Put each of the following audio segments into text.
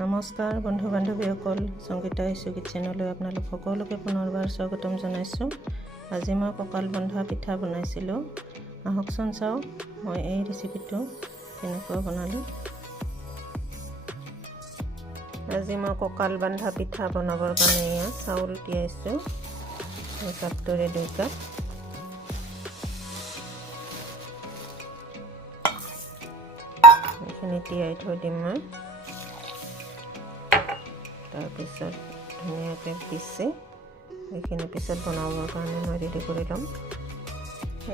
নমস্কাৰ বন্ধু বান্ধৱীসকল, সংগীতা ইছুগীত চেনেললৈ আপোনালোক সকলোকে পুনৰবাৰ স্বাগতম জনাইছোঁ। আজি মই কঁকাল বন্ধা পিঠা বনাইছিলোঁ। আহকচোন চাওঁ মই এই ৰেচিপিটো কেনেকৈ বনালোঁ। আজি মই কঁকাল বন্ধা পিঠা বনাবৰ কাৰণে চাউল তিয়াইছোঁ, এই কাপটোৰে 2 কাপ। এইখিনি তিয়াই থৈ দিম মই। তাৰপিছত ধুনীয়াকৈ পিচি এইখিনি পিছত বনাবৰ কাৰণে মই ৰেডি কৰি ল'ম।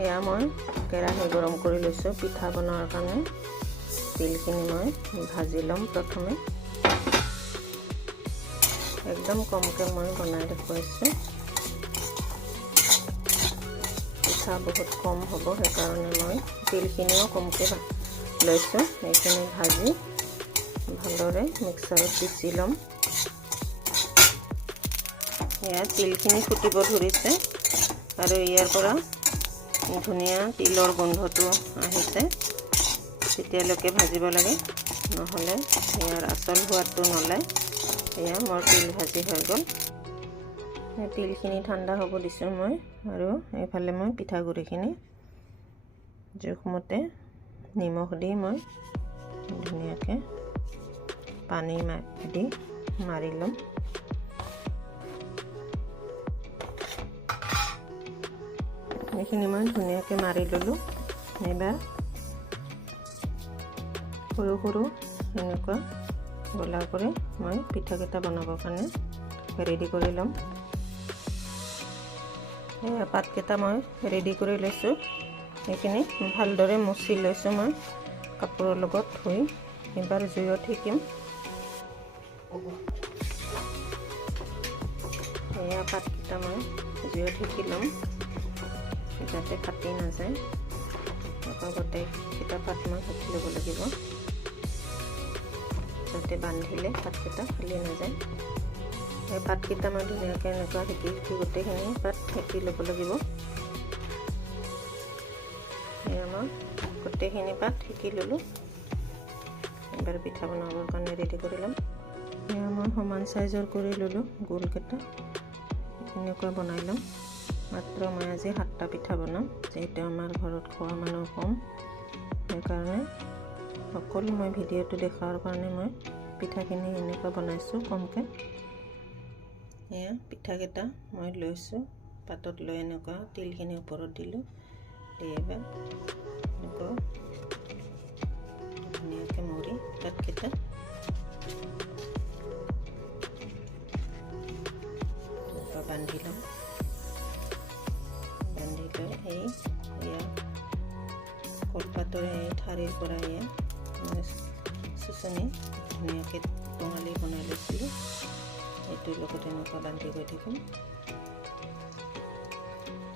এয়া মই কেৰাহী গৰম কৰি লৈছোঁ পিঠা বনোৱাৰ কাৰণে। তিলখিনি মই ভাজি ল'ম প্ৰথমে। একদম কমকৈ মই বনাই দেখুৱাইছোঁ। পিঠা বহুত কম হ'ব, সেইকাৰণে মই তিলখিনিও কমকৈ লৈছোঁ। এইখিনি ভাজি ভালদৰে মিক্সাৰত পিচি ল'ম। এয়া তিলখিনি ফুটিব ধৰিছে আৰু ইয়াৰ পৰা ধুনীয়া তিলৰ গোন্ধটো আহিছে। তেতিয়ালৈকে ভাজিব লাগে, নহ'লে ইয়াৰ আচল সোৱাদটো নলয়। এয়া মোৰ তিল ভাজি হৈ গ'ল। তিলখিনি ঠাণ্ডা হ'ব দিছোঁ মই, আৰু এইফালে মই পিঠাগুড়িখিনি জোখমতে নিমখ দি মই ধুনীয়াকৈ পানী দি মাৰি ল'ম। এইখিনি মই ধুনীয়াকৈ মাৰি ল'লোঁ। এইবাৰ সৰু সৰু এনেকুৱা গোলা কৰি মই পিঠাকেইটা বনাবৰ কাৰণে ৰেডি কৰি ল'ম। এই পাতকেইটা মই ৰেডি কৰি লৈছোঁ। এইখিনি ভালদৰে মুচি লৈছোঁ মই কাপোৰৰ লগত ধুই। এবাৰ জুইত শিকিম। এয়া পাতকেইটা মই জুইত শিকি ল'ম, যাতে ফাটি নাযায়। গোটেইকেইটা পাত মই শিকি ল'ব লাগিব, যাতে বান্ধিলে পাতকেইটা ফালি নাযায়। এই পাতকেইটা মই ধুনীয়াকৈ এনেকুৱা শিকি গোটেইখিনি পাত শিকি ল'ব লাগিব। এয়া মই গোটেইখিনি পাত শিকি ল'লোঁ। এবাৰ পিঠা বনাবৰ কাৰণে ৰেডি কৰি ল'ম। এয়া মই সমান চাইজৰ কৰি ল'লোঁ গোলকেইটা। এনেকুৱা বনাই ল'ম। মাত্ৰ মই আজি 7টা পিঠা বনাম, যিহেতু আমাৰ ঘৰত খোৱা মানুহ কম, সেইকাৰণে অকল মই ভিডিঅ'টো দেখুৱাৰ কাৰণে মই পিঠাখিনি এনেকুৱা বনাইছোঁ কমকৈ। এয়া পিঠাকেইটা মই লৈছোঁ, পাতত লৈ এনেকুৱা তিলখিনি ওপৰত দিলোঁ। দি এবাৰ এনেকুৱা ধুনীয়াকৈ মৰি পাতকেইটা বান্ধি ল'ম। বান্ধি লৈ এয়া কলপাতৰে এই ঠাৰিৰ পৰা এয়া চুচনি ধুনীয়াকৈ টঙালি বনাই লৈছিলোঁ। এইটোৰ লগত এনেকুৱা বান্ধি গৈ থাকিম।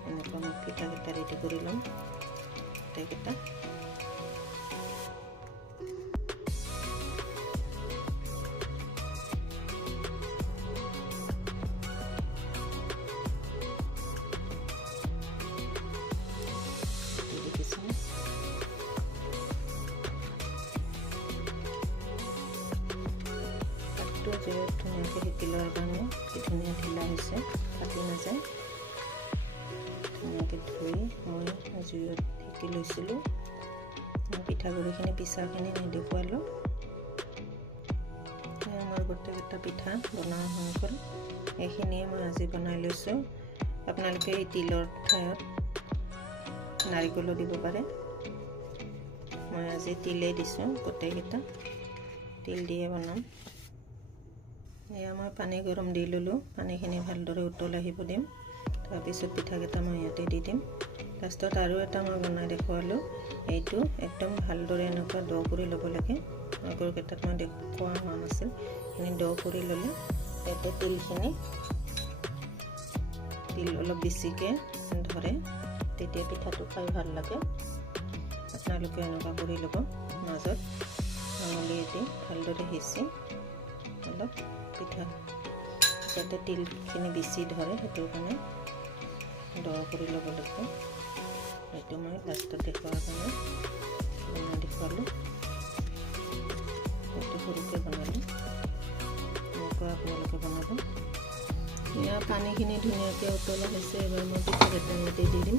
এনেকুৱা মই পিঠাকেইটা ৰেডি কৰি ল'ম। পিঠাকেইটা জুইত ধুনীয়াকৈ শিকি লোৱাৰ কাৰণে কি ধুনীয়া ঢিলা হৈছে, ফাটি নাযায়। ধুনীয়াকৈ ধুই মই জুইত শিকি লৈছিলোঁ। পিঠাগুড়িখিনি পিচাখিনি নেদেখুৱালোঁ। আমাৰ গোটেইকেইটা পিঠা বনোৱা হৈ গ'ল। এইখিনিয়ে মই আজি বনাই লৈছোঁ। আপোনালোকে এই তিলৰ ঠাইত নাৰিকলো দিব পাৰে। মই আজি তিলেই দিছোঁ, গোটেইকেইটা তিল দিয়ে বনাম। এয়া মই পানী গৰম দি ল'লোঁ। পানীখিনি ভালদৰে উতল আহিব দিম। তাৰপিছত পিঠাকেইটা মই ইয়াতে দি দিম। লাষ্টত আৰু এটা মই বনাই দেখুৱালোঁ। এইটো একদম ভালদৰে এনেকুৱা দ কৰি ল'ব লাগে। আগৰকেইটাত মই দেখুওৱা হোৱা নাছিল। এইখিনি দ কৰি ল'লে ইয়াতে তিল অলপ বেছিকৈ ধৰে, তেতিয়া পিঠাটো খাই ভাল লাগে। আপোনালোকে এনেকুৱা কৰি ল'ব। মাজত আঙুলিয়ে দি ভালদৰে সিঁচি অলপ পিঠা যাতে তিলখিনি বেছি ধৰে, সেইটোৰ কাৰণে দ কৰি ল'ব লাগিব। এইটো মই লাষ্টত দেখুৱাৰ কাৰণে বনাই দেখুৱালোঁ। এইটো সৰুকৈ বনালোঁ। তেনেকৈ আপোনালোকে বনাব। এয়া পানীখিনি ধুনীয়াকৈ উতলা হৈছে। এবাৰ মই পিঠাকেইটা ইয়াতে দি দিম।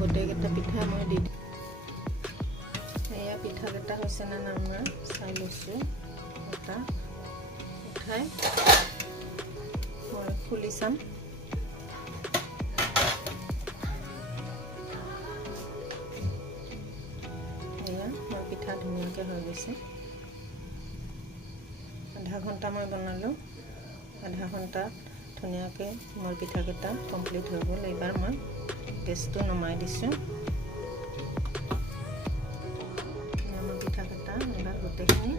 গোটেইকেইটা পিঠা মই দি দিম। এয়া পিঠাকেইটা হৈছে নে নাই চাই লৈছোঁ। এটা উঠাই মই খুলি চাম। এয়া মোৰ পিঠা ধুনীয়াকৈ হৈ গৈছে। আধা ঘণ্টা মই বনালোঁ। আধা ঘণ্টাত ধুনীয়াকৈ মোৰ পিঠাকেইটা কমপ্লিট হৈ গ'ল। এইবাৰ মই গেছটো নমাই দিছোঁ। মোৰ পিঠাকেইটা এইবাৰ গোটেইখিনি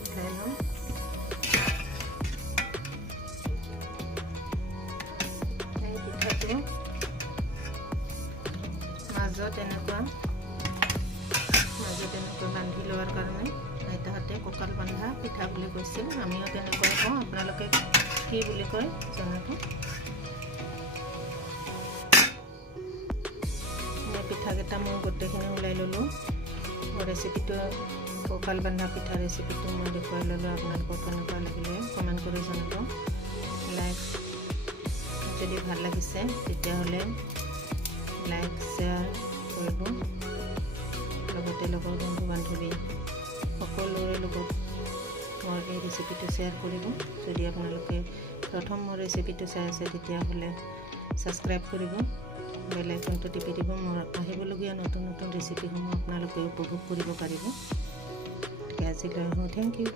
উঠাই লওঁ। এই পিঠাটো মাজত এনেকুৱা বান্ধি লোৱাৰ কাৰণে আইতাহঁতে কঁকাল বন্ধা পিঠা বুলি কৈছিল। আমিও তেনেকৈ কওঁ। আপোনালোকে কি বুলি কয় জনাব। পিঠাকেইটা মই গোটেইখিনি ওলাই ল'লোঁ। ৰেচিপিটো কঁকাল বান্ধা পিঠা ৰেচিপিটো মই দেখুৱাই ল'লোঁ। আপোনালোকক কেনেকুৱা লাগিলে কমেণ্ট কৰি জনাব। লাইক যদি ভাল লাগিছে তেতিয়াহ'লে লাইক শ্বেয়াৰ কৰিব। লগতে লগৰ বন্ধু বান্ধৱী সকলোৰে লগত মোৰ এই ৰেচিপিটো শ্বেয়াৰ কৰিব। যদি আপোনালোকে প্ৰথম মোৰ ৰেচিপিটো চাই আছে তেতিয়াহ'লে ছাবস্ক্ৰাইব কৰিব। বেল আইকনটো টিপি দিব। মোৰ আহিবলগীয়া নতুন নতুন ৰেচিপিসমূহ আপোনালোকে উপভোগ কৰিব পাৰিব। আজিলৈ আহোঁ। Thank U.